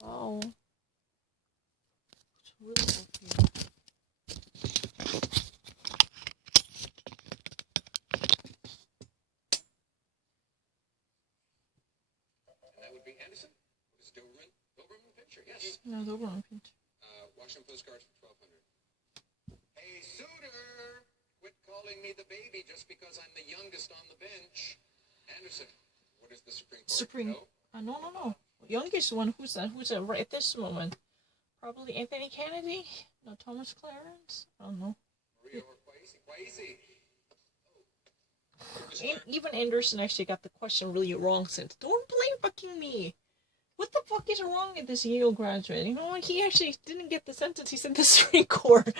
Wow. It's really okay. And that would be Anderson? What is Doberman? Doberman Pinscher, yes. No, Doberman Pinscher. Washington postcards for $1,200. Hey, Suitor! Quit calling me the baby just because I'm the youngest on the bench. Anderson, what is the Supreme Court? No. Youngest one, who's that? Who's that right at this moment? Probably Anthony Kennedy? No, Thomas Clarence? I don't know. Maria or Kwesi? Even Anderson actually got the question really wrong since. Don't blame fucking me. What the fuck is wrong with this Yale graduate? You know, he actually didn't get the sentence. He said the Supreme Court.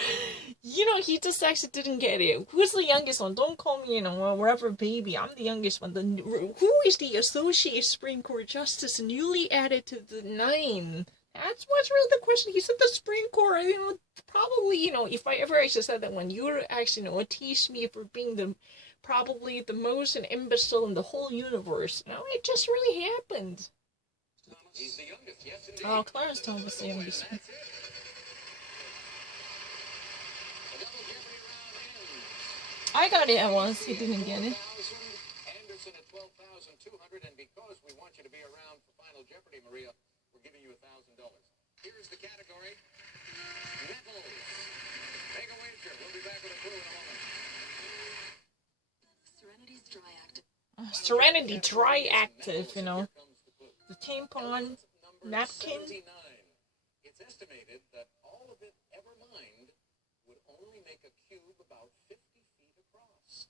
You know, he just actually didn't get it. Who's the youngest one? Don't call me, you know, wherever baby. I'm the youngest one. Who is the Associate Supreme Court Justice newly added to the 9? That's what's really the question. He said the Supreme Court. You know, probably, you know, if I ever actually said that one, you would actually, you know, tease me for being probably the most imbecile in the whole universe. No, it just really happened. He's the youngest, yes indeed. Oh, Clarence Thomas was the youngest one. I got it at once. He didn't get it. Anderson at 12,200, and because we want you to be around for Final Jeopardy, Maria, we're giving you $1,000. Here's the category: metals. Make a wager. We'll be back with a clue in a moment. Serenity's dry active. Serenity dry active, you know. The tampon, napkin. It's estimated that all of it ever mined would only make a cube about 50 feet across.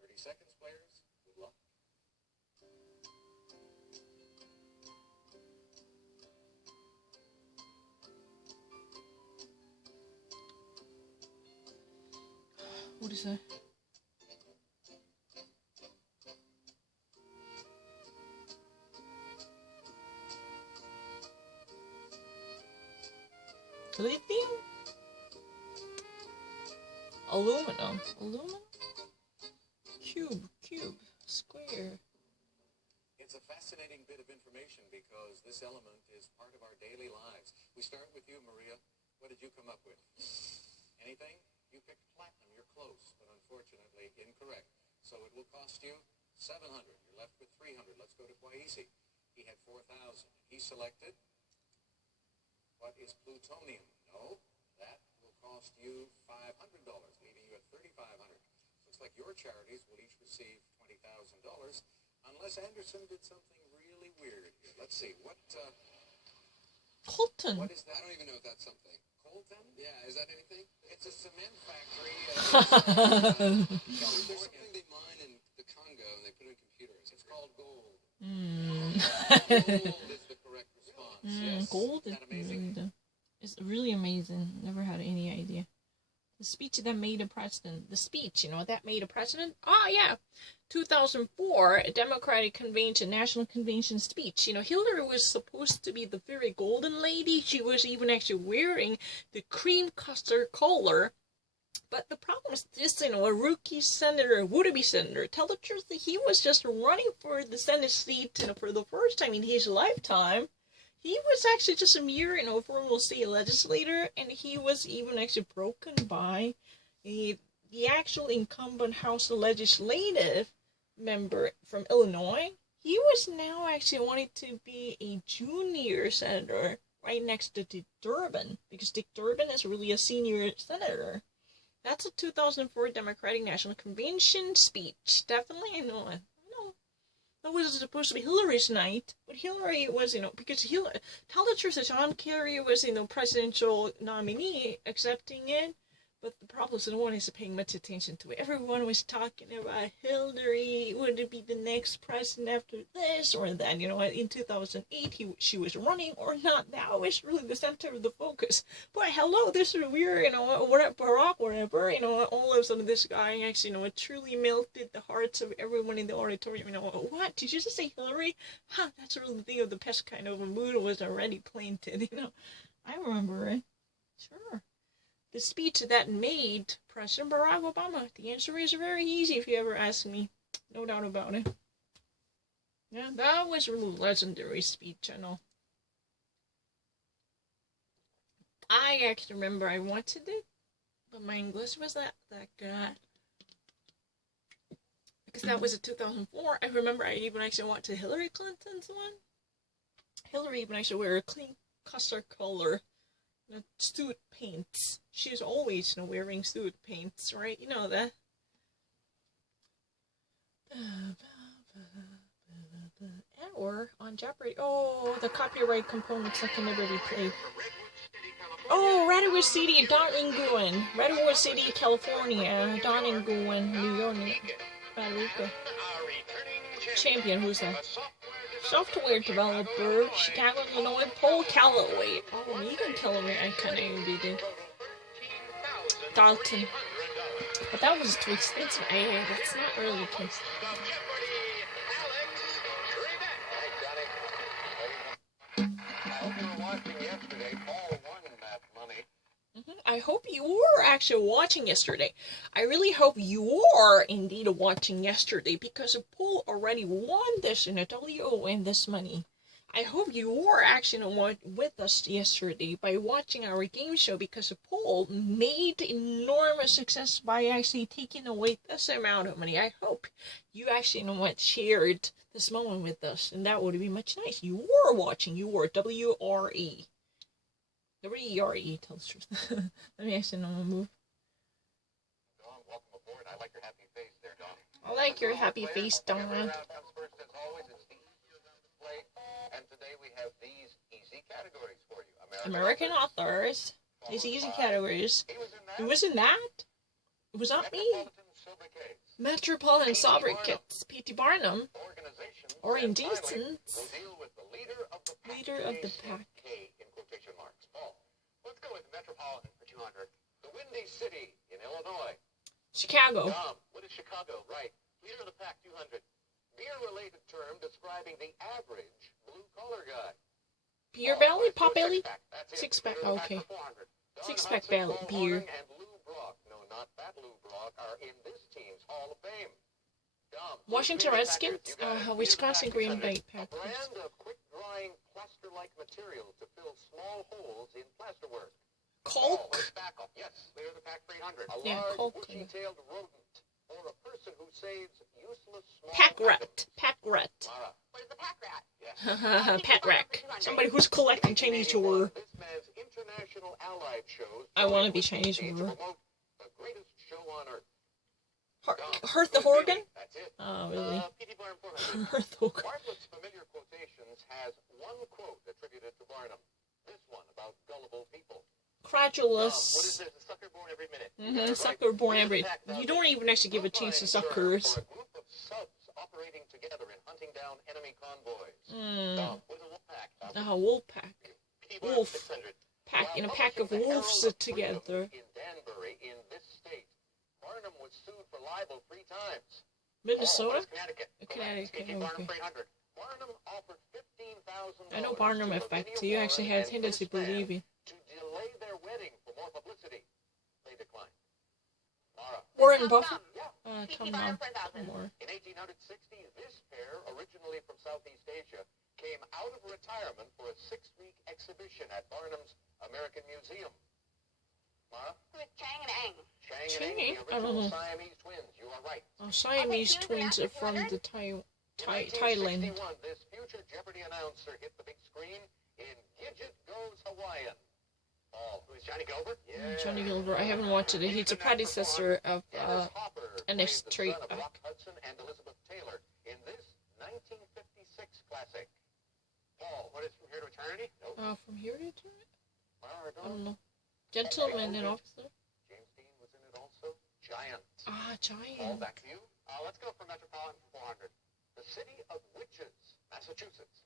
30 seconds, players. Good luck. What is that? Lithium? Aluminum. Cube. Square. It's a fascinating bit of information because this element is part of our daily lives. We start with you, Maria. What did you come up with? Anything? You picked platinum. You're close, but unfortunately incorrect. So it will cost you $700. You're left with $300. Let's go to Kwesi. He had $4,000. He selected... What is plutonium? No, that will cost you $500, leaving you at $3,500. Looks like your charities will each receive $20,000, unless Anderson did something really weird here. Let's see, what, Colton. What is that? I don't even know if that's something. Colton? Yeah, is that anything? It's a cement factory. There's something they mine in the Congo, and they put it in computers. It's called gold. Gold is the correct response. Yes. Gold Isn't that amazing? It's really amazing. Never had any idea. The speech that made a president. The speech, you know, that made a president. Oh, yeah. 2004, Democratic Convention, National Convention speech. You know, Hillary was supposed to be the very golden lady. She was even actually wearing the cream custard color. But the problem is this, you know, a rookie senator, would-be senator, tell the truth that he was just running for the Senate seat, you know, for the first time in his lifetime. He was actually just a mere, you know, formal state legislator, and he was even actually broken by the actual incumbent House Legislative member from Illinois. He was now actually wanting to be a junior senator right next to Dick Durbin, because Dick Durbin is really a senior senator. That's a 2004 Democratic National Convention speech. Definitely, I know it. That was supposed to be Hillary's night, but Hillary was, you know, because tell the truth, John Kerry was, you know, presidential nominee, accepting it, but the problem is no one is paying much attention to it. Everyone was talking about Hillary, would it be the next president after this or that, you know, in 2008 she was running or not. That was really the center of the focus. But hello, this is weird, you know, Barack, whatever, you know, all of a sudden this guy actually, you know, it truly melted the hearts of everyone in the auditorium, you know, what, did you just say Hillary? Huh, that's really the thing of the best kind of a mood was already planted, you know. I remember it. Sure. The speech that made President Barack Obama. The answer is very easy if you ever ask me. No doubt about it. Yeah, that was a really legendary speech, I know. I actually remember I wanted it, but my English was not that good. Because that was in 2004. I remember I even actually went to Hillary Clinton's one. Hillary even actually wear a clean custard color, suit paints. She's always wearing suit paints, right? You know that. Or on Jeopardy. Oh, the copyright components that can never be played. Oh, Redwood City, Doninguen. Redwood City, California. Doninguen, New York. Rico. Champion, who's that? Software developer, Chicago, Illinois, Paul Calloway. Oh, Megan Calloway, I kind of even beat it. Dalton. But that was too expensive. Hey, that's not really case. I hope you were actually watching yesterday. I really hope you are indeed watching yesterday because Paul already won this in a W and this money. I hope you were actually with us yesterday by watching our game show because Paul made enormous success by actually taking away this amount of money. I hope you actually shared this moment with us, and that would be much nice. You were watching. You were WRE. WRE tells the truth. Let me actually move. Dawn, welcome aboard. I like your happy face there, Dawn. I like your happy face, Dawn. And today we have these easy categories for you. American authors. These easy categories. It was in that? It was not me. Metropolitan Sobriquets. P.T. Barnum. Or Indecents. Leader of the Pack. Let's go with Metropolitan for 200. The Windy City in Illinois. Chicago. What is Chicago? Right. Leader of the Pack, 200. Beer-related term describing the average blue-collar guy. Beer belly? Pop belly? Six-pack, okay. Six-pack belly, beer. And Lou Brock, no, not that Lou Brock, are in this team's Hall of Fame. Washington Redskins? Wisconsin Green Bay Packers. A brand of quick-drying plaster-like material to fill small holes in plasterwork. Caulk? Yes, leader of the Pack, 300. A Yeah, large, caulk. bushy-tailed rodent, or a person who saves useless small Pack rat. items. Pack rat. Mara. What is the pack rat? Yes. Pat rack. Somebody who's collecting Chinese tour. This man's international allied shows. I want to be Chinese to tour. promote the greatest show on earth. Hurt the Horgan? That's it. Oh, really? P.T. Barnum 400. Hurt the Horgan. Bartlett's familiar quotations has one quote attributed to Barnum. This one about gullible people. What is Credulous. this? A sucker born every minute. Sucker born every... You don't even actually give a chance to suckers. For a group of subs operating together in hunting down enemy convoys. What is a wolf pack? Wolf pack. P.T. Barnum Wolf. 600. Pack. In a While pack of publishing the wolves Herald of together. Freedom in Danbury, in this state, Barnum was sued for libel 3 times. Minnesota? Connecticut. Connecticut, P.T. Barnum okay. 300. Barnum offered $15,000. I know Barnum to effect, so Olivia you actually Warren had and tendency to Chris Mann believe you. to delay their wedding for more publicity. They declined. Mara. Warren Tom Buffett? Thumb. Tom P.T. Barnum Thumb. 4,000. More. In 1860, this pair, originally from Southeast Asia, came out of retirement for a 6-week exhibition at Barnum's American Museum. Mara? Who is Chang and Eng? Chang Chang and Eng, Eng? the I don't original know. Siamese twins. You are right. Siamese Okay, twins are from the Thailand. In 1961, this future Jeopardy announcer hit the big screen in Gidget Goes Hawaiian. Oh, who is Johnny Gilbert? Yeah. Johnny Gilbert. I haven't watched it. He's a predecessor of Dennis Hopper and played it's the straight son of back. Rock Hudson and Elizabeth Taylor in this 1956 classic. Paul, what is From Here to Eternity? No. From here to it? I Maradona. don't know. Gentleman and officer. James Dean was in it also. Giant. Paul, Giant. back to you. Let's go for Metropolitan 400. The city of witches, Massachusetts.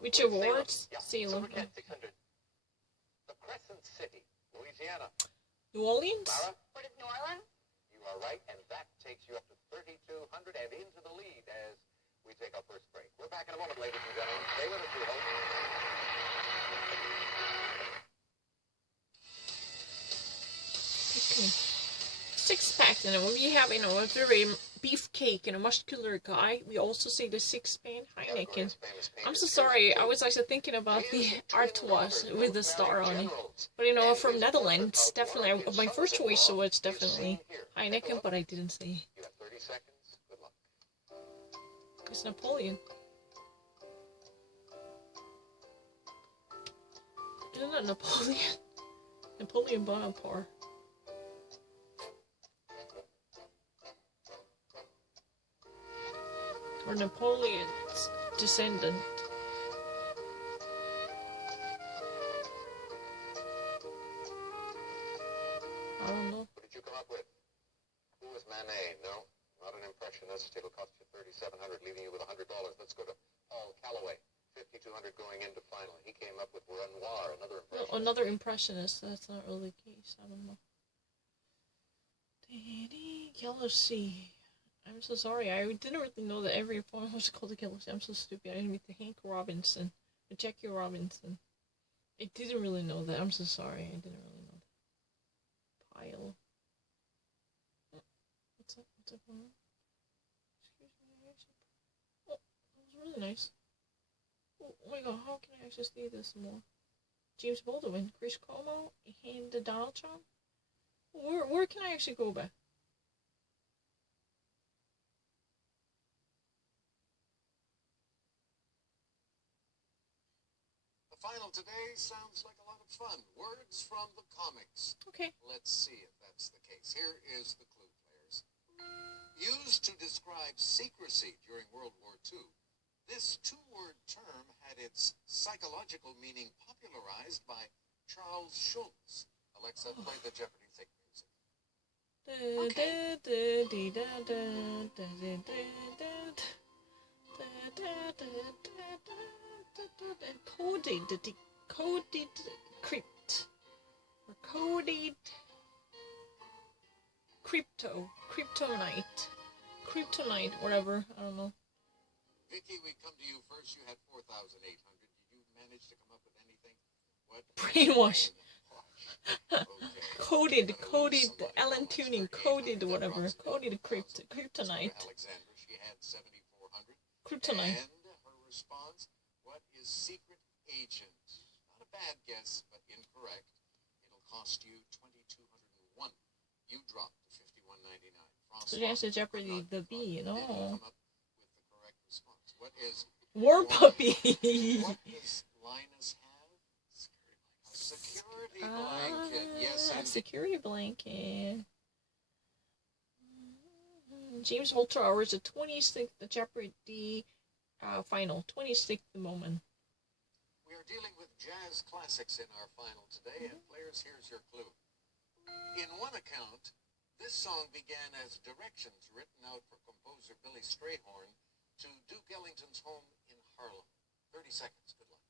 Witch Salem. Awards? Yeah. Salem. Silvercat 600. The Crescent City, Louisiana. New Orleans? Mara, What is New Orleans? you are right, and that takes you up to 3,200 and into the lead as we take our first break. We're back in a moment, ladies and gentlemen. Stay with us, we hope. Pick me. Six-pack fact, you know, when we have, you know, a very beefcake and a muscular guy, we also say the six-man Heineken. I'm so sorry, I was actually thinking about the artois with the star on it. But, you know, from Netherlands, definitely, my first choice was definitely Heineken, but I didn't say. You have 30 seconds. Good luck. It's Napoleon. Isn't that Napoleon? Napoleon Bonaparte. Or Napoleon's descendant. I don't know. What did you come up with? Who was Manet? No, not an impressionist. It'll cost you $3,700, leaving you with $100. Let's go to Paul Calloway. $5,200 going into final. He came up with Renoir, another impressionist. No, another impressionist. That's not really the case. I don't know. Yellow Sea. I'm so sorry. I didn't really know that every poem was called the Yellow Sea. I'm so stupid. I didn't meet the Hank Robinson, the Jackie Robinson. I didn't really know that. I'm so sorry. I didn't really know that. Pile. Oh, what's up? What's up? Excuse me. Oh, that was really nice. Oh my god, how can I actually see this more? James Baldwin, Chris Como, and Donald Trump. Where can I actually go back? The final today sounds like a lot of fun. Words from the comics. Okay. Let's see if that's the case. Here is the clue, players. Used to describe secrecy during World War II, this two-word term had its psychological meaning popularized by Charles Schulz. Alexa, play the Jeopardy theme music. Coded crypt. Or coded kryptonite, whatever, I don't know. Vicky, we come to you first. You had 4,800. Did you manage to come up with anything? What? Brainwash. Okay. Coded, Alan Tuning, coded whatever, coded kryptonite. Alexander, she had 7,400. Kryptonite. And her response, what is secret agent? Not a bad guess, but incorrect. It'll cost you 2,201. You dropped to 51.99. So that's the Jeopardy, the B, no. Come up with the correct response. What is War Puppy. What does Linus have? A security blanket. Yes, A indeed. security blanket. James Holter is the 26th Jeopardy final. 26th moment. We are dealing with jazz classics in our final today, and players, here's your clue. In one account, this song began as directions written out for composer Billy Strayhorn to Duke Ellington's home in Harlem. 30 seconds. Good luck.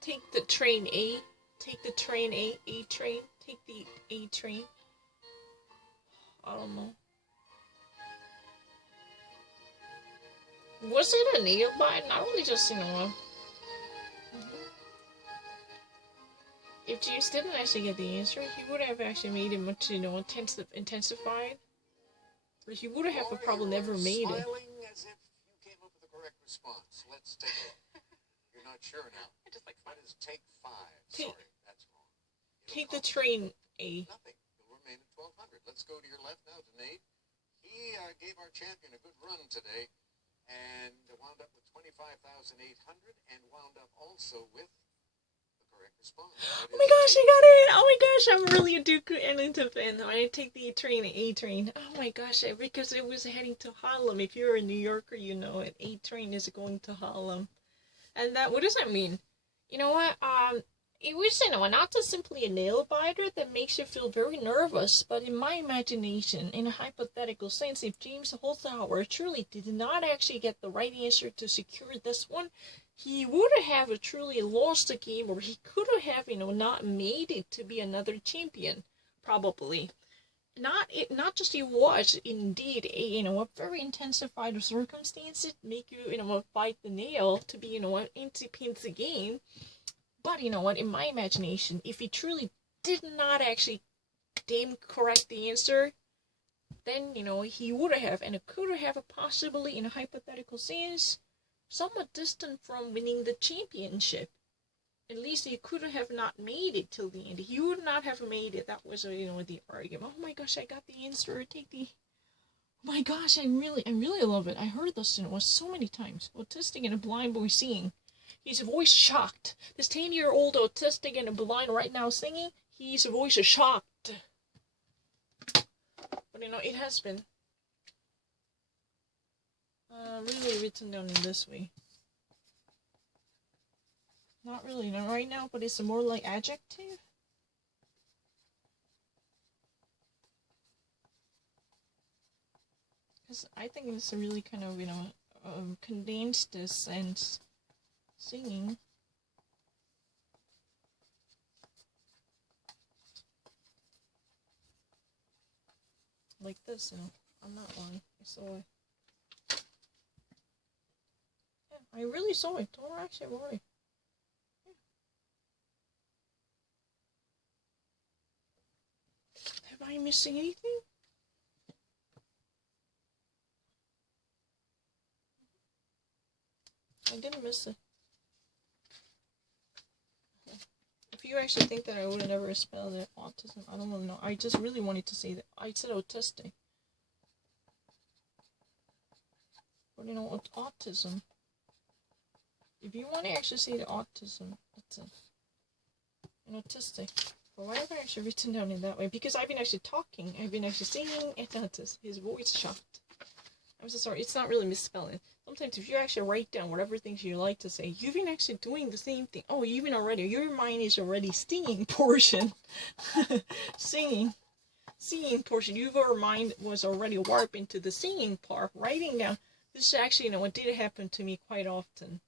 Take the train A. Take the train A train. Take the A train. I don't know. Was it a nail bite? Not really just, you know. If James didn't actually get the answer, he would have actually made it much, you know, intensified. Or he would have probably never made it. Smiling as if you came up with the correct response. Let's take a look. You're not sure now. What is take 5? Sorry, that's wrong. Take the train A. Nothing. You'll remain at 1,200. Let's go to your left now to Nate. He gave our champion a good run today and wound up with 25,800 and wound up also with the correct response. Oh my gosh, I got it! Oh my gosh, I'm really a Duke Ellington fan. I take the train, A train. Oh my gosh, because it was heading to Harlem. If you're a New Yorker, you know it. A train is going to Harlem. And that, what does that mean? You know what, it was, you know, not just simply a nail biter that makes you feel very nervous, but in my imagination, in a hypothetical sense, if James Holzhauer truly did not actually get the right answer to secure this one, he would have truly lost the game, or he could have, you know, not made it to be another champion, probably. not just it was indeed a very intensified circumstances make you fight the nail to be incy pincy game. But in my imagination, if he truly did not actually damn correct the answer, then he would have and could have possibly, in a hypothetical sense, somewhat distant from winning the championship. At least he could have not made it till the end. He would not have made it. That was, the argument. Oh my gosh, I got the answer. Take the... Oh my gosh, I really love it. I heard this, so many times. Autistic and a blind boy singing. His voice shocked. This 10-year-old autistic and a blind right now singing, his voice is shocked. But, it has been really written down in this way. Not really, not right now, but it's more like adjective. Because I think it's a really kind of, condensed sense singing. Like this, on that one. I saw it. Yeah, I really saw it. Don't actually worry. Am I missing anything? I didn't miss it. If you actually think that I would have never spelled it autism, I don't want to know. I just really wanted to say that. I said autistic. But autism. If you want to actually say the autism, that's it. Autistic. But why have I actually written down in that way? Because I've been actually talking, I've been actually singing, and notice his voice shocked. I'm so sorry, it's not really misspelling. Sometimes if you actually write down whatever things you like to say, you've been actually doing the same thing. Oh, even already, your mind is already singing portion. Singing portion. Your mind was already warped into the singing part. Writing down, this is actually, what did happen to me quite often.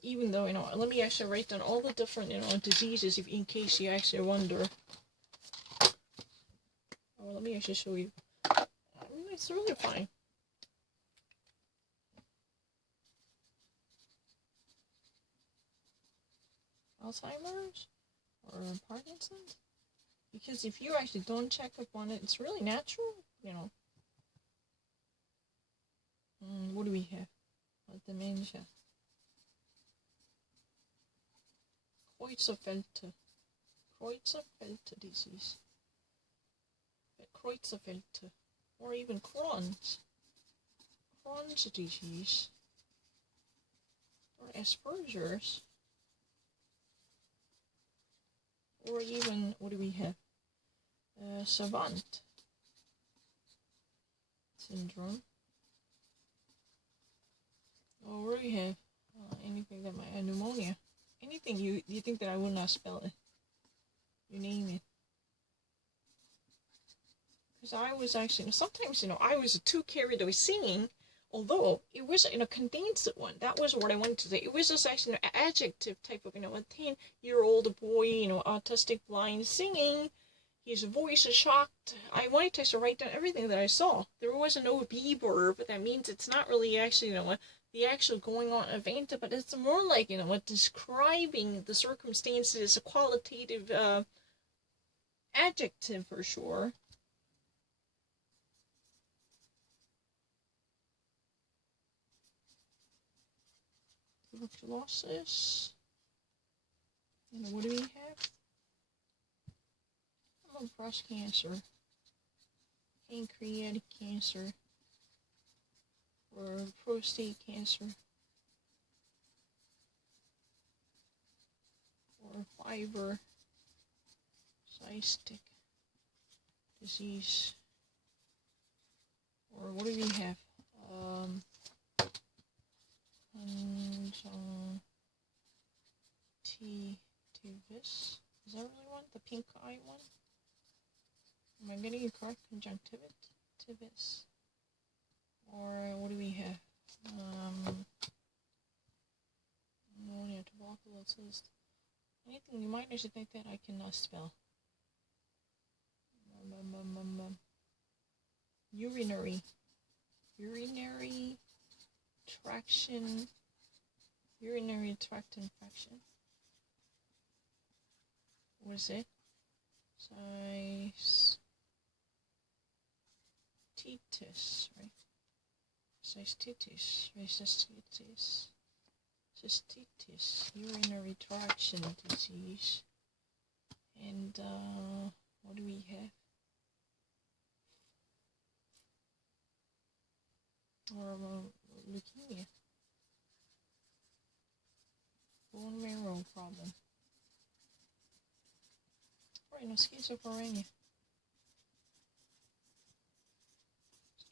Even though, let me actually write down all the different, diseases in case you actually wonder. Oh, let me actually show you. It's really fine. Alzheimer's or Parkinson's? Because if you actually don't check up on it, it's really natural, What do we have? Dementia. Creutzfeldt disease. Creutzfeldt. Or even Crohn's disease. Or Asperger's. Or even, what do we have? Savant syndrome. Or what do we have? Anything that might, pneumonia. Anything you think that I would not spell it. You name it. Because I was actually, sometimes, I was too carried away singing, although it was, condensed one. That was what I wanted to say. It was just actually an adjective type of, a 10-year-old boy, autistic, blind, singing. His voice is shocked. I wanted to write down everything that I saw. There was no be verb, but that means it's not really actually, the actual going on event, but it's more like, describing the circumstances, a qualitative adjective for sure. Tuberculosis. What do we have? Breast cancer, pancreatic cancer, or prostate cancer, or fiber cystic disease, or what do we have? Conjunctivitis. Is that really one? The pink eye one? Am I getting it correct? Conjunctivitis. Or what do we have? Pneumonia, tuberculosis. Anything you might actually think that I cannot spell. Urinary tract infection. What is it? Cystitis, right? Cystitis, urinary tract disease. And what do we have? Or leukemia. Bone marrow problem. Right, no, schizophrenia.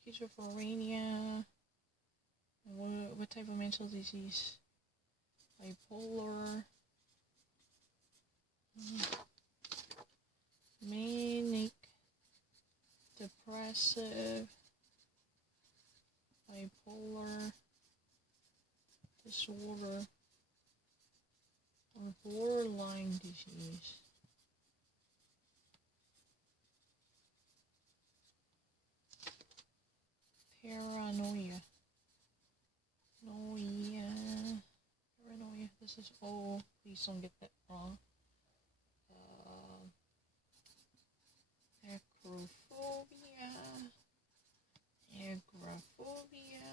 Schizophrenia. What type of mental disease? Bipolar. Manic. Depressive. Bipolar disorder. Or borderline disease. Paranoia. Paranoia. This is O. Please don't get that wrong. Acrophobia. Agoraphobia.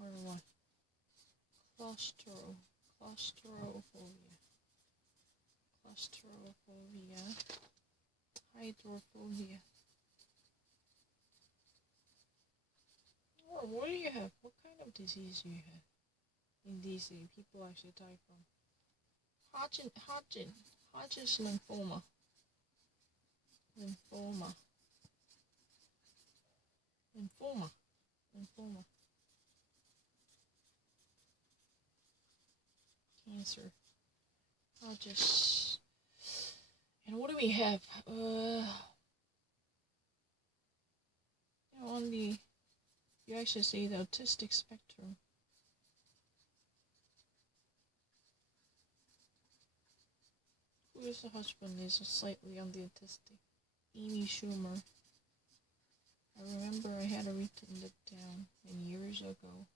Or what? Claustrophobia. Hydrophobia. Or what do you have? What kind of disease do you have? In DC, people actually die from Hodgkin's lymphoma. Cancer. Hodgkin's. And what do we have? On the, you actually see the autistic spectrum. Who is the husband? Is slightly on the autistic. Amy Schumer. I remember I had written it down years ago.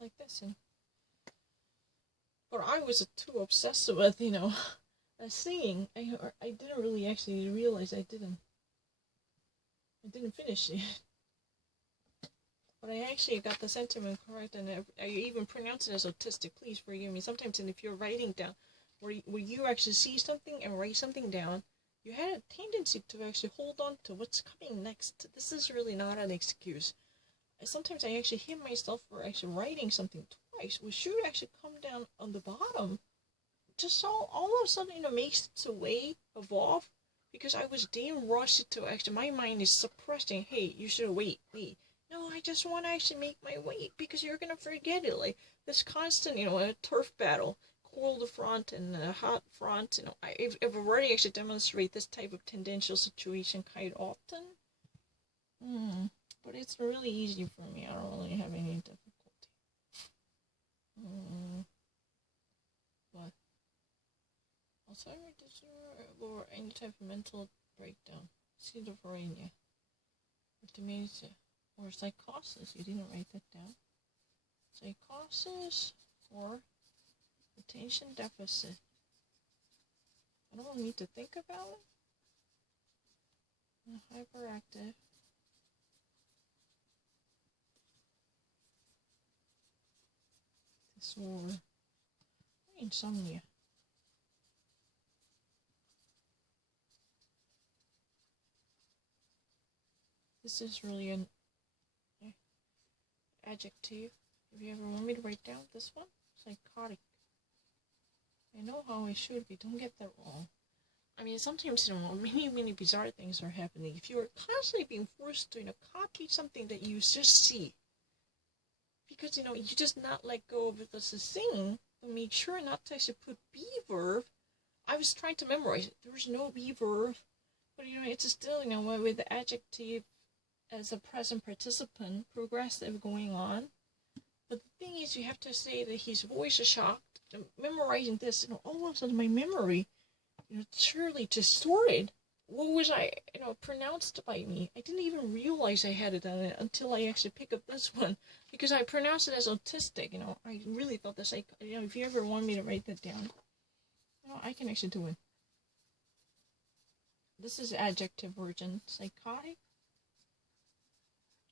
Like this, but I was too obsessed with, singing. I didn't really actually realize I didn't finish it. But I actually got the sentiment correct, and I even pronounced it as autistic. Please forgive me. Sometimes, and if you're writing down, where you actually see something and write something down, you had a tendency to actually hold on to what's coming next. This is really not an excuse. Sometimes I actually hit myself for actually writing something twice, which should actually come down on the bottom. Just so all of a sudden, makes its way evolve, because I was damn rushed to actually, my mind is suppressing, hey, you should wait. No, I just want to actually make my weight, because you're going to forget it. Like, this constant, a turf battle, cold front and a hot front, I've already actually demonstrated this type of tendential situation quite often. But it's really easy for me. I don't really have any difficulty. But Alzheimer's disorder or any type of mental breakdown, schizophrenia, or dementia, or psychosis. You didn't write that down. Psychosis or attention deficit. I don't need to think about it. Hyperactive. Disorder. Insomnia. This is really an adjective. If you ever want me to write down this one, psychotic. I know how I should be. Don't get that wrong. I mean, sometimes, many bizarre things are happening. If you are constantly being forced to, copy something that you just see, because, you just not let go of it as a thing, but make sure not to actually put be verb. I was trying to memorize it. There was no be verb, But, you know, it's still, you know, with the adjective as a present participant, progressive going on. But the thing is, you have to say that his voice is shocked. Memorizing this, you know, all of a sudden my memory, you know, surely distorted. What was I, you know, pronounced by me? I didn't even realize I had it on it until I actually picked up this one, because I pronounced it as autistic. You know, I really thought this. You know, if you ever want me to write that down, you know, I can actually do it. This is adjective version. Psychotic.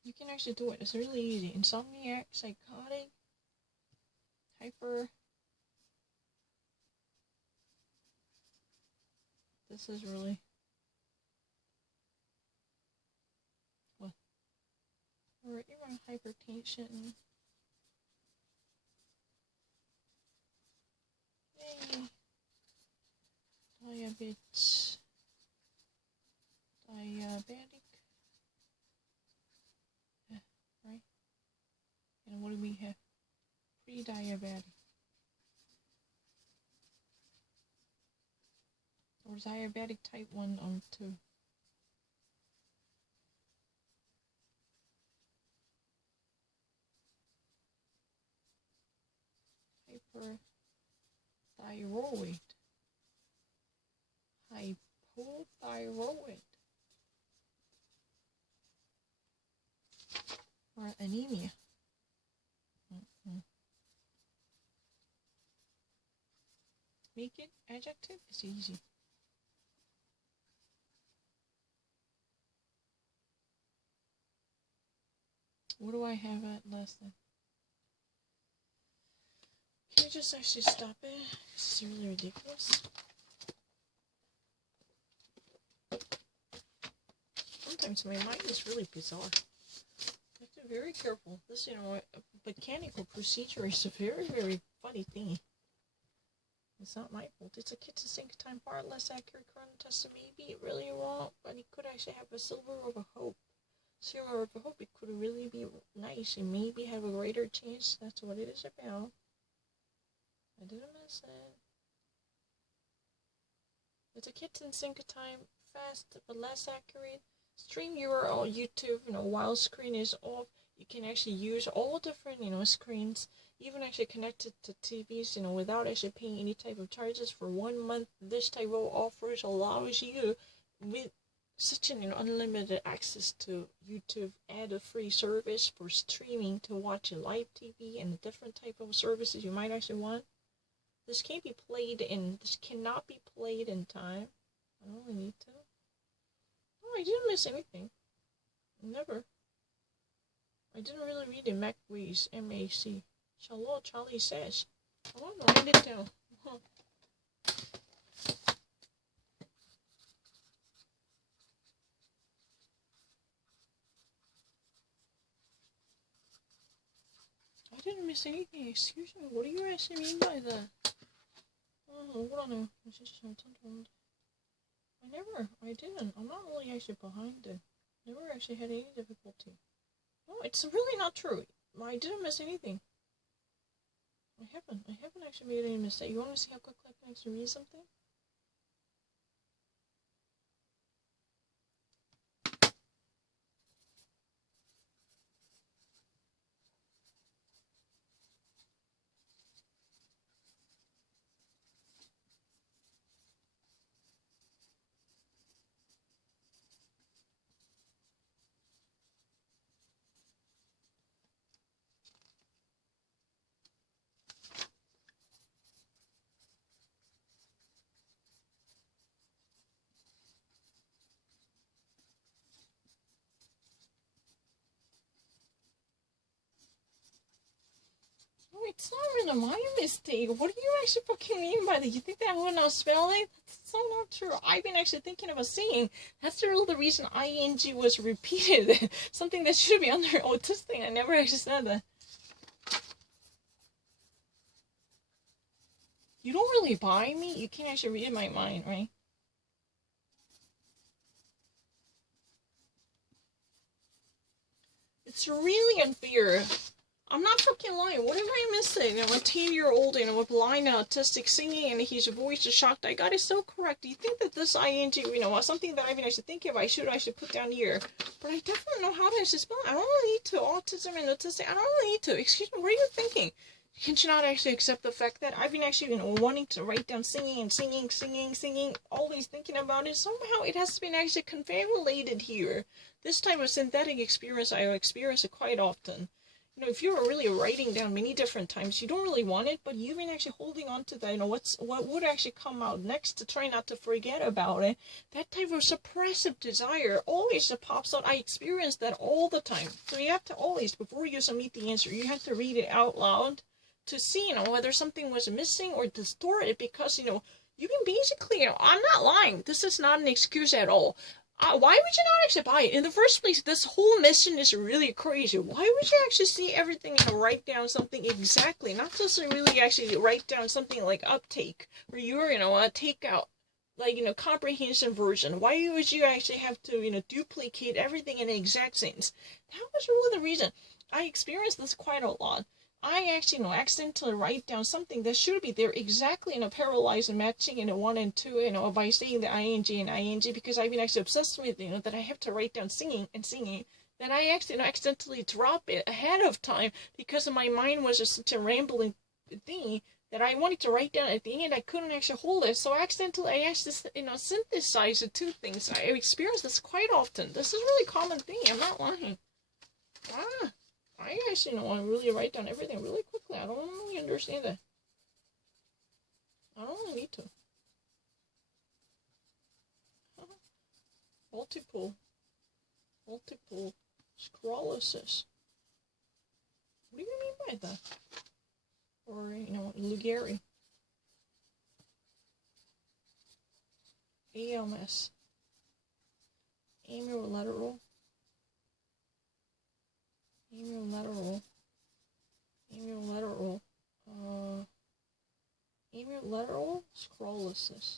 You can actually do it. It's really easy. Insomniac, psychotic, hyper. This is really what? Or even hypertension. Yay. Diabetes. Diabetic. Yeah, right? And what do we have? Pre-diabetic. Or diabetic type 1 on 2. Hyperthyroid. Hypothyroid. Or anemia. Make it adjective? It's easy. What do I have at less than? Can you just actually stop it? This is really ridiculous. Sometimes my mind is really bizarre. I have to be very careful. This, you know, mechanical procedure is a very, very funny thing. It's not my fault. It's a kitchen sink time far less accurate current test, maybe it really won't, but it could actually have a silver of a hope. Silver of a hope, it could really be nice and maybe have a greater chance. That's what it is about. I didn't miss it. It's a kitchen sink time, fast but less accurate. Stream URL, YouTube, you know, while screen is off. You can actually use all different, you know, screens, even actually connected to TVs, you know, without actually paying any type of charges for 1 month. This type of offers allows you with such an, you know, unlimited access to YouTube, ad-free service for streaming to watch live TV and the different type of services you might actually want. This can't be played in. This cannot be played in time. I don't really need to. Oh, I didn't miss anything. Never. I didn't really read it. MacWays, M-A-C. Charlotte, Charlie says. I want to write it down. I didn't miss anything. Excuse me. What do you actually mean by that? Oh, hold on. I didn't. I'm not really actually behind it. Never actually had any difficulty. No, it's really not true. I didn't miss anything. I haven't actually made any mistake. You want to see how quickly I can actually read something? No, it's not really my mistake. What do you actually fucking mean by that? You think that I would not spell it? That's so not true. I've been actually thinking about saying that's the real reason ing was repeated. Something that should be under autistic. I never actually said that. You don't really buy me? You can't actually read my mind, right? It's really unfair. I'm not fucking lying. What am I missing? You know, a 10-year-old, you know, with blind autistic singing and his voice is shocked. I got it so correct. Do you think that this ing, you know, was something that I even actually think of? I should put down here. But I definitely know how to actually spell it. I don't really need to. Autism and autistic. I don't really need to. Excuse me, what are you thinking? Can you not actually accept the fact that I've been actually, you know, wanting to write down singing, always thinking about it. Somehow it has been actually confabulated here. This type of synthetic experience, I experience it quite often. You know, if you're really writing down many different times, you don't really want it, but you've been actually holding on to that, you know, what would actually come out next to try not to forget about it. That type of suppressive desire always pops out. I experience that all the time. So you have to always, before you submit the answer, you have to read it out loud to see, you know, whether something was missing or distorted, because, you know, you can basically, you know, I'm not lying. This is not an excuse at all. Why would you not actually buy it? In the first place, this whole mission is really crazy. Why would you actually see everything and write down something exactly? Not just really actually write down something like uptake, where you're, you know, a takeout, like, you know, comprehension version. Why would you actually have to, you know, duplicate everything in the exact sense? That was really the reason. I experienced this quite a lot. I actually, you know, accidentally write down something that should be there exactly, you know, parallelized and matching, you know, 1 and 2, you know, by saying the ing, because I've been actually obsessed with, you know, that I have to write down singing, that I actually, you know, accidentally drop it ahead of time because my mind was just such a rambling thing that I wanted to write down at the end. I couldn't actually hold it, so accidentally I actually, you know, synthesized the two things. I experience this quite often. This is a really common thing. I'm not lying. I actually, you know, want to really write down everything really quickly. I don't really understand that. I don't really need to. Multiple sclerosis. What do you mean by that? Or, you know, Lou Gehrig. ALS. Amyolateral sclerosis.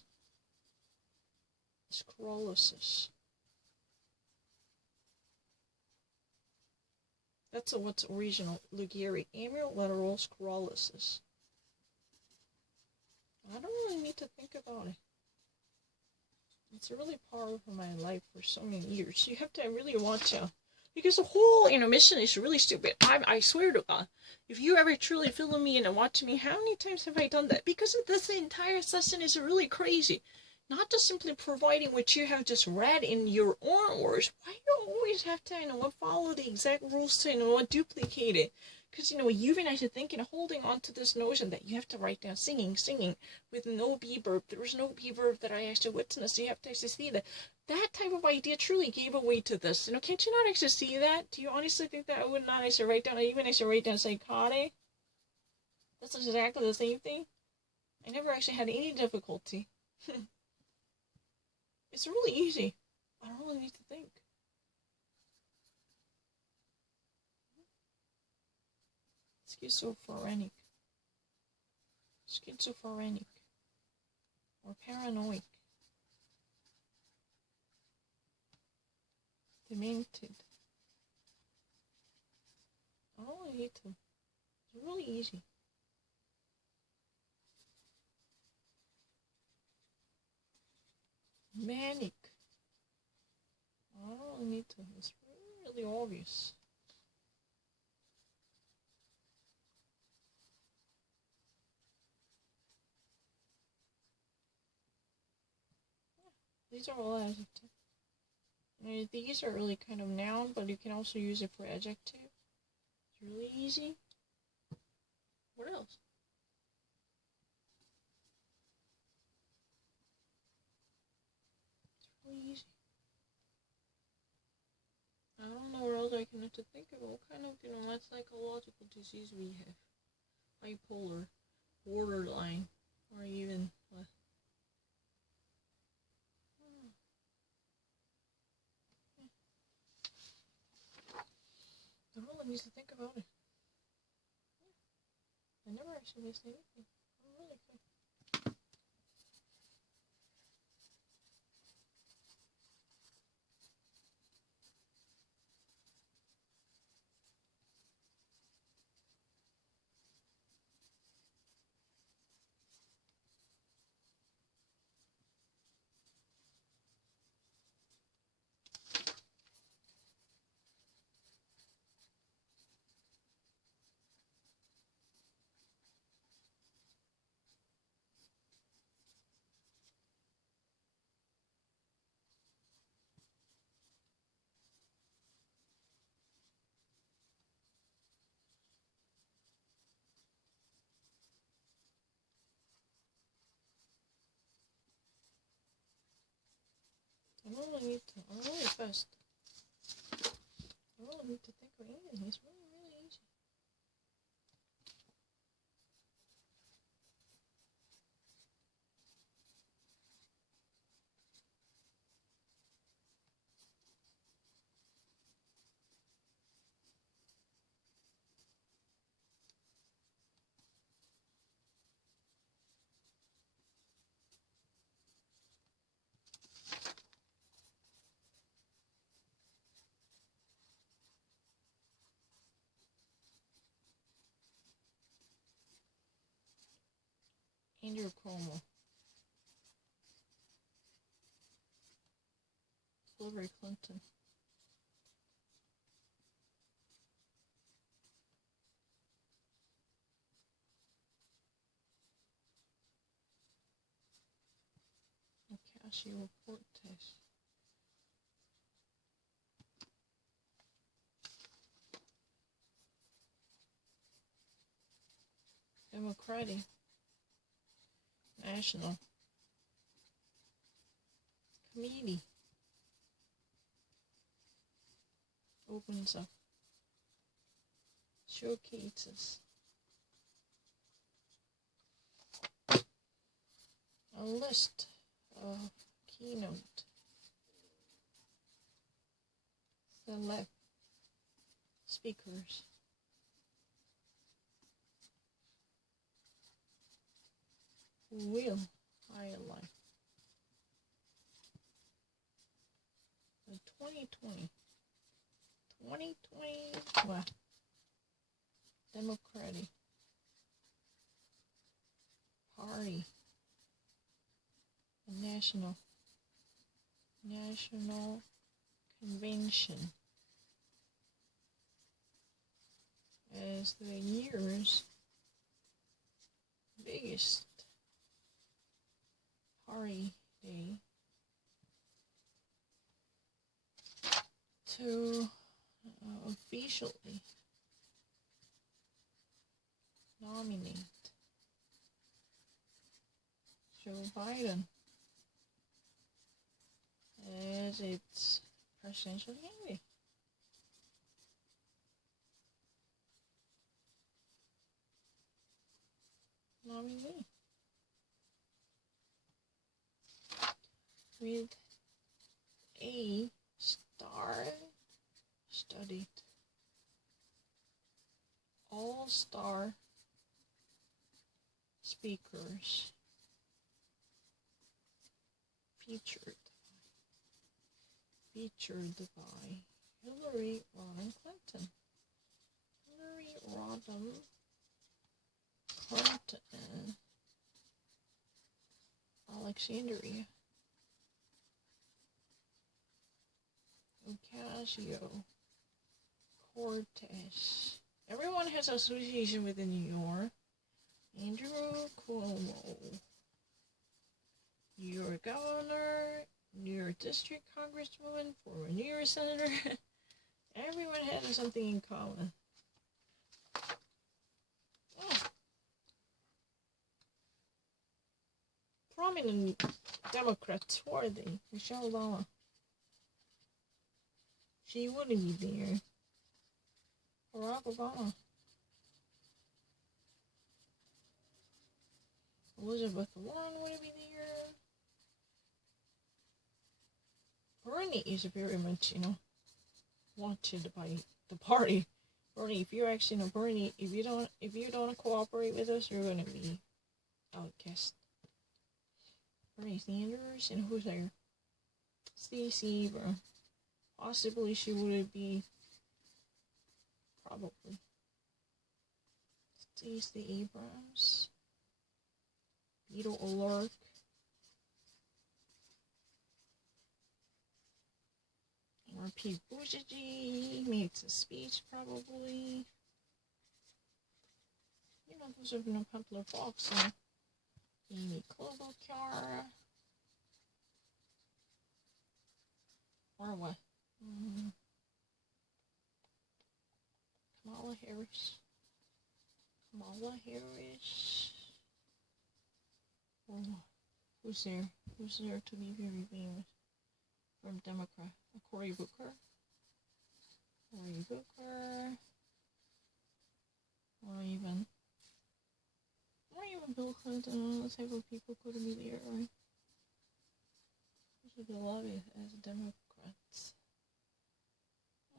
That's what's original. Lou Gehrig. Amyolateral sclerosis. I don't really need to think about it. It's really part of my life for so many years. You have to really want to. Because the whole, you know, mission is really stupid. I swear to God. If you ever truly follow me and watch me, how many times have I done that? Because this entire session is really crazy. Not just simply providing what you have just read in your own words. Why do you always have to, you know, follow the exact rules to, you know, duplicate it? Because, you know, you've been actually thinking, holding on to this notion that you have to write down singing, with no B verb. There was no B verb that I actually witnessed. You have to actually see that. That type of idea truly gave away to this. You know, can't you not actually see that? Do you honestly think that I would not actually write down, even actually write down psychotic? That's exactly the same thing. I never actually had any difficulty. It's really easy. I don't really need to think. Schizophrenic, or paranoid, demented. I don't really need to. It's really easy. Manic. I don't really need to. It's really obvious. These are all adjectives. I mean, these are really kind of noun, but you can also use it for adjective. It's really easy. What else? It's really easy. I don't know what else I can have to think of. What kind of, you know, what psychological disease we have? Bipolar, borderline, or even what? I really need to think about it. I never actually missed anything. I'm really good. I'm really fast. I don't need to think of anything. It's really, really easy. Andrew Cuomo. Hillary Clinton. Ocasio-Cortez. Democratic National Committee opens up, showcases a list of keynote select speakers. Who will highlight the 2020 well, Democratic Party, the National Convention as the year's biggest party day to officially nominate Joe Biden as its presidential candidate. Nominee. With a star-studded all-star speakers featured by Hillary Rodham Clinton. Hillary Rodham Clinton, Alexandria Ocasio-Cortez. Everyone has association with New York. Andrew Cuomo, New York governor, New York district congresswoman, former New York senator. Everyone had something in common. Oh. Prominent Democrats were they? Michelle Obama. She wouldn't be there. Barack Obama. Elizabeth Warren would be there. Bernie is very much, wanted by the party. Bernie, if you're actually, Bernie, if you don't cooperate with us, you're gonna be outcast. Bernie Sanders, and who's there? Stacey Abrams. Possibly she would be, probably. Stacey Abrams. Beto O'Rourke. Or Pete Buttigieg makes a speech, probably. Those are popular folks. Amy Klobuchar. Or what? Kamala Harris. Oh, who's there? Who's there to be very famous? from Democrat. Cory Booker. Or even Bill Clinton. Those type of people could be there, right? Those would be lobby as Democrats.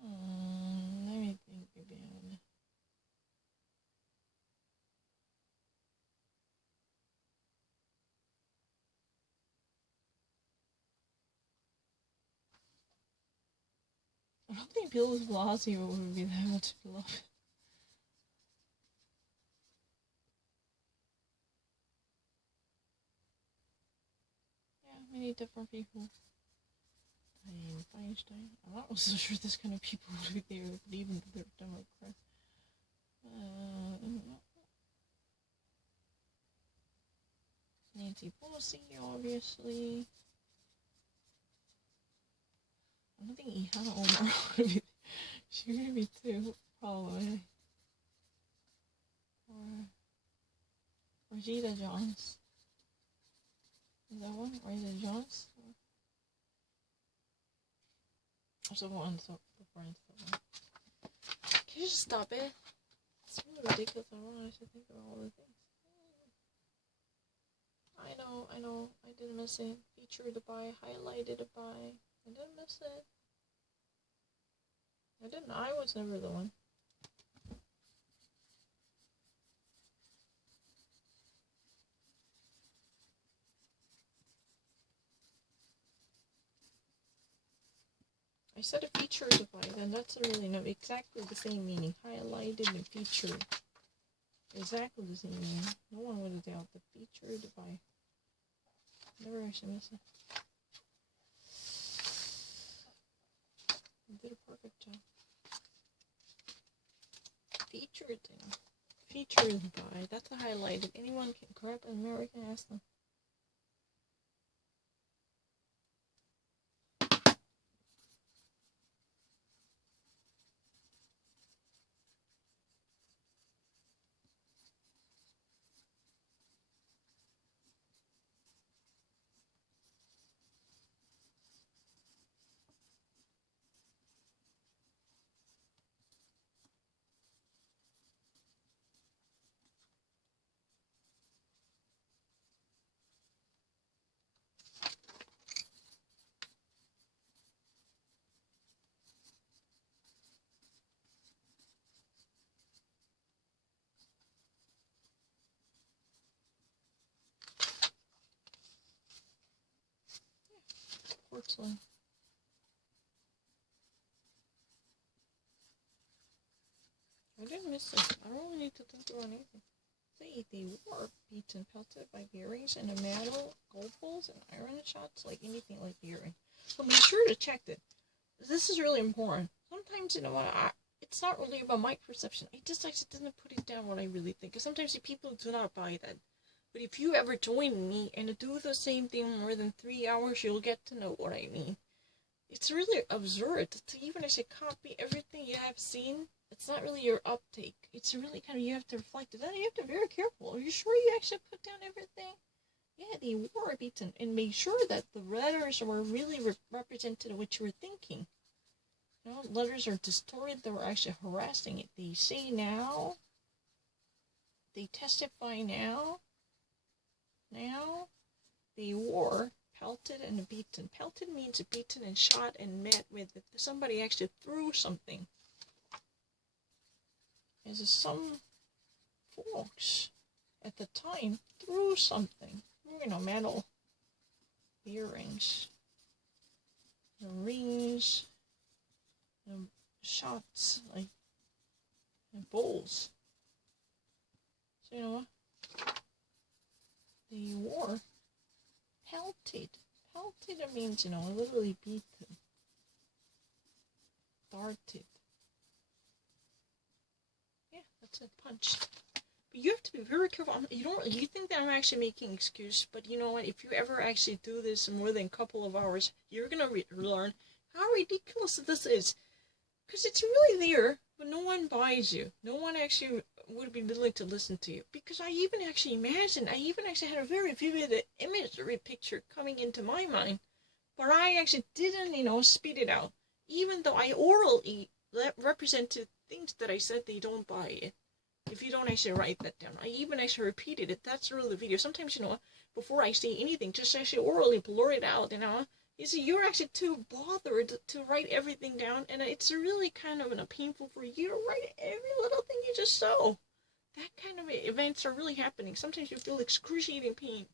Let me think again. I don't think Bill de Blasio would be that much beloved. Yeah, many different people. Dianne Feinstein. I'm not so sure this kind of people would be there, but even though they're Democrats. Nancy Pelosi, obviously. I don't think Ilhan Omar would be. She would be too, probably. Or Rosita Jones. Is that one? Rosita Jones? Or someone, so the friends. Can you just stop it? It's really ridiculous. I don't actually think of all the things. I know. I didn't miss it. Featured by, highlighted by. I didn't miss it. I was never the one. I said a featured by, then that's really not exactly the same meaning. Highlighted and featured. Exactly the same meaning. No one would have doubt the featured by. Never actually missed it. I did a perfect job. Featured by. That's a highlighted. Anyone can grab an American, ask them. Porcelain. I didn't miss it. I don't need to think about anything. They were beaten, pelted by bearings and a metal gold balls and iron shots, like anything like bearing. So make sure to check it. This is really important. Sometimes, it's not really about my perception. I just actually didn't put it down what I really think. Because sometimes people do not buy that. But if you ever join me and do the same thing more than 3 hours, you'll get to know what I mean. It's really absurd to even actually copy everything you have seen. It's not really your uptake. It's really kind of, you have to reflect. Then you have to be very careful. Are you sure you actually put down everything? Yeah, they were beaten. And make sure that the letters were really represented what you were thinking. Letters are distorted. They were actually harassing it. They say now. They testify now. Now. They were pelted and beaten. Pelted means beaten and shot and met with. Somebody actually threw something. As some folks at the time threw something. Metal earrings, rings, shots, like, and bowls. So, you know what? They were pelted. Pelted means, literally beaten. Darted. Yeah, that's it. Punched. But you have to be very careful. You think that I'm actually making excuse, but you know what? If you ever actually do this more than a couple of hours, you're gonna learn how ridiculous this is. Because it's really there, but no one buys you. No one actually would be willing to listen to you. Because I even actually had a very vivid imagery picture coming into my mind but I actually didn't, speed it out. Even though I orally represented things that I said, they don't buy it. If you don't actually write that down. I even actually repeated it. That's really the video. Sometimes, before I say anything, just actually orally blur it out, You see, you're actually too bothered to write everything down, and it's really kind of painful for you to write every little thing you just saw. That kind of events are really happening. Sometimes you feel excruciating pain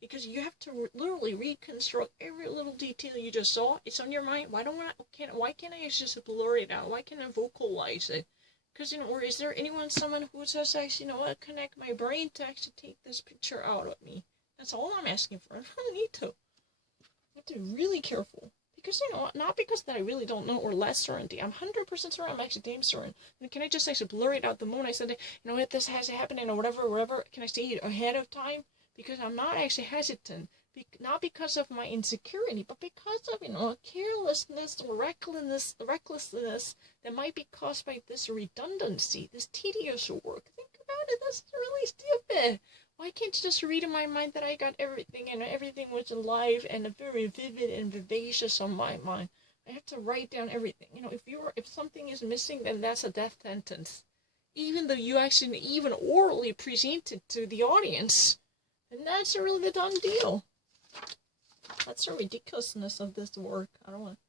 because you have to literally reconstruct every little detail you just saw. It's on your mind. Why can't I just blur it out? Why can't I vocalize it? Because, or is there someone who says, actually, connect my brain to actually take this picture out of me? That's all I'm asking for. I don't need to. I have to be really careful. Because, not because that I really don't know or less certainty. I'm 100% certain. I'm actually damn certain. And can I just actually blur it out the moment I said, if this has happened or whatever, can I say it ahead of time? Because I'm not actually hesitant. Not because of my insecurity, but because of, carelessness or recklessness that might be caused by this redundancy, this tedious work. Think about it. That's really stupid. Why can't you just read in my mind that I got everything and everything was alive and very vivid and vivacious on my mind? I have to write down everything. If something is missing, then that's a death sentence. Even though you actually even orally present it to the audience, and that's really the done deal. That's the ridiculousness of this work. I don't want to